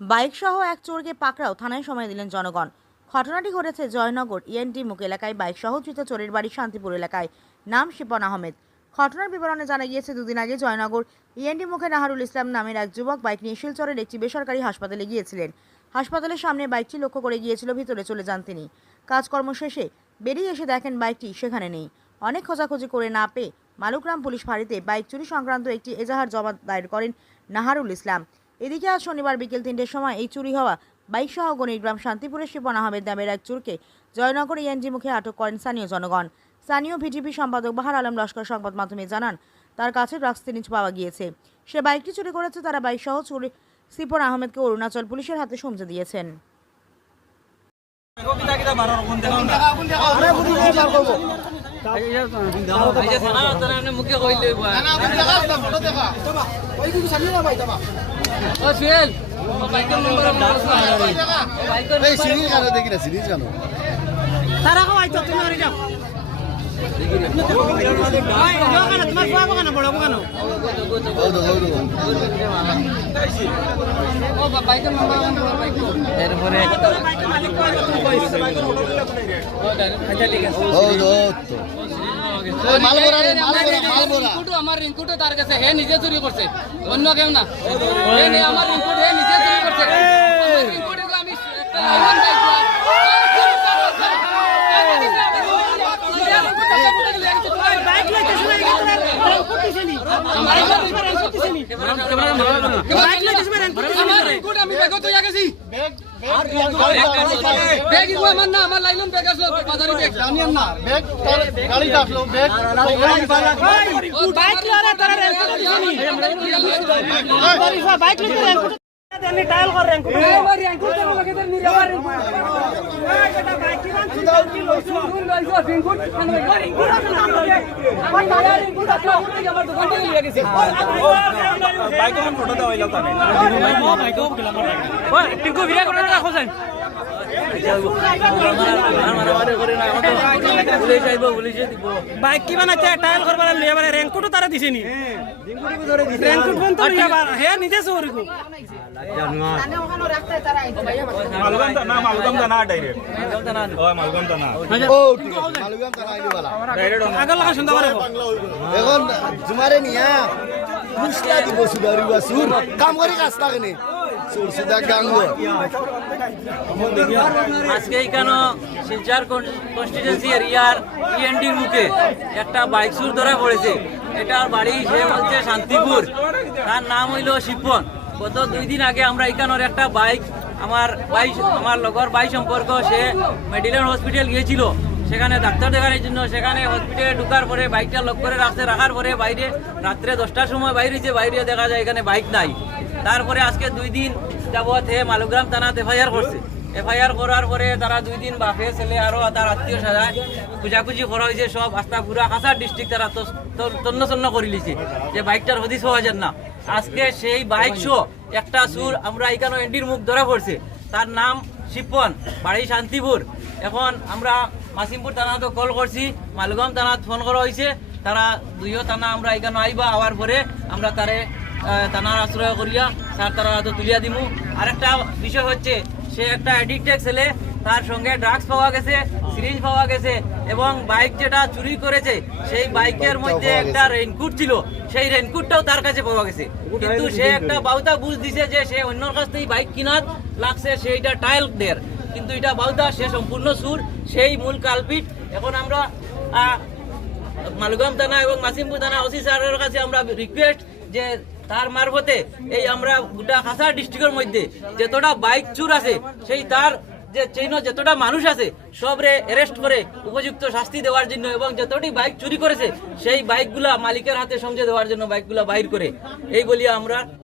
Bike সহ এক চোরকে পাকড়াও থানায় সময় দিলেন জনগণ। ঘটনাটি ঘটেছে জয়নগর ইএনটি মুখ এলাকায় বাইক সহ ধৃত চোরের বাড়ি শান্তিপুর এলাকায়। নাম শিপন আহমেদ। ঘটনার বিবরণে জানা গিয়েছে, দুদিন আগে জয়নগর ইএনডি মুখে নাহারুল ইসলাম নামের এক যুবক বাইক নিয়ে শিলচরের একটি বেসরকারি হাসপাতালে গিয়েছিলেন। হাসপাতালের সামনে বাইকটি লক্ষ্য করে গিয়েছিল, ভিতরে চলে যান তিনি। কাজকর্ম শেষে বেরিয়ে এসে দেখেন বাইকটি সেখানে নেই। অনেক খোঁজাখুঁজি করে না পেয়ে মালুগ্রাম পুলিশ ফাঁড়িতে বাইক চুরি সংক্রান্ত একটি এজাহার জমা দায়ের করেন নাহারুল ইসলাম। এদিকে আজ শনিবার বিকেল তিনটের সময় এই চুরি হওয়া বাইক সহ গণিগ্রাম শান্তিপুরের শিপন আহমেদ নামের এক চুরকে জয়নগর ইএনজি মুখে আটক করেন স্থানীয় জনগণ। স্থানীয় ভিটিপি সম্পাদক বাহার আলম লস্কর সংবাদ মাধ্যমে জানান তার কাছে ড্রাগস জিনিস পাওয়া গিয়েছে। সে বাইকটি চুরি করেছে তারা বাইক সহ চুরি সিপন আহমেদকে অরুণাচল পুলিশের হাতে সমঝে দিয়েছেন। তারা খাওয়াই তো তুমি যাও এরপরে আচ্ছা আমার রিঙ্কুটু তার কাছে হে নিজে চুরি করছে অন্য কেউ নে আমার রিঙ্কুট হে নিজে চুরি করছে আমার রিঙ্কুটকে আমি একটা লাইন দিয়েছিলাম। বাইক লইতে সময় গেছে কুটিছেনি বাইক লইতে সময় আমার গেছি ব্যাগ আসলো বাজারে ব্যাগ জানিয়েন না, ব্যাগ তার- আসলো, ব্যাগ বাইক লরে তোরা বাইক লইতে রেঙ্ক ফটো দেওয়া বাইক টিঙ্কু ভিড়া করে রাখো যাই বাইক কি বানাইতে টাইল করবার লিয়ে বারে রেঙ্কুটও তারা মালগাম না? লাগা এখন জুমারে নিয়া। কাম করে কাজ গাঙ্গ আজকে এখানে শিলচর কনস্টিটিউন্সি এরিয়ার ইএনডির মুখে একটা বাইক সুর ধরা পড়েছে? এটার বাড়ি সে বলছে শান্তিপুর। তার নাম হইল শিপন। গত দুই দিন আগে আমরা এখানের একটা বাইক আমার ভাই আমার লগর ভাই সম্পর্ক, সে মেডিকেল হসপিটাল গিয়েছিল। সেখানে ডাক্তার দেখানোর জন্য, সেখানে হসপিটালে ঢুকার পরে বাইকটা লক করে রাখতে রাখার পরে বাইরে রাত্রে দশটার সময় বাইরেছে, বাইরে দেখা যায় এখানে বাইক নাই। তারপরে আজকে দুই দিন যাবৎ হে মালুগ্রাম থানাতে এফআইআর করছে। এফআইআর করার পরে তারা দুই দিন বাপে, ছেলে আরও তার আত্মীয় সাজায় খুঁজাখুঁজি করা হয়েছে, সব আস্তা পুরা কাছার ডিস্ট্রিক্ট তারা তন্ন তন্ন করে লিছে যে বাইকটার হদিস হওয়া যায় না। আজকে সেই বাইক শো একটা সুর আমরা এখানে এন্ডির মুখ ধরা পড়ছে। তার নাম শিপন, বাড়ি শান্তিপুর। এখন আমরা মাসিমপুর থানাতে কল করছি। মালগাম থানাত ফোন করা হয়েছে তারা দুইও থানা আমরা এখানে আইবা আওয়ার পরে আমরা তারে থানার আশ্রয় করিয়া স্যার তারা তো তুলিয়া দিমু। আরেকটা বিষয় হচ্ছে সে একটা অ্যাডিক্টেড ছেলে তার সঙ্গে ড্রাগস পাওয়া গেছে সিরিঞ্জ পাওয়া গেছে এবং বাইক যেটা চুরি করেছে সেই বাইকের মধ্যে একটা রেইনকোট ছিল। সেই রেইনকোটটাও তার কাছে পাওয়া গেছে। কিন্তু সে একটা বাউতা বুঝ দিছে যে সে অন্যর কাছ থেকে বাইক কিনার লাগছে সেইটা টাইল দের কিন্তু এটা বাউতা সে সম্পূর্ণ সুর, সেই মূল কালপিট। এখন আমরা মালগাম থানা এবং মাসিমপুর থানা ওসি স্যারের কাছে আমরা রিকোয়েস্ট যে তার মারফতে এই আমরা গোটা খাসা ডিস্ট্রিক্টের মধ্যে যতটা বাইক চুর আছে, সেই তার যে চিহ্ন যতটা মানুষ আছে, সবরে অ্যারেস্ট করে উপযুক্ত শাস্তি দেওয়ার জন্য এবং যতটি বাইক চুরি করেছে, সেই বাইকগুলা মালিকের হাতে সমঝে দেওয়ার জন্য বাইকগুলা বাইর করে। এই বলিয়া আমরা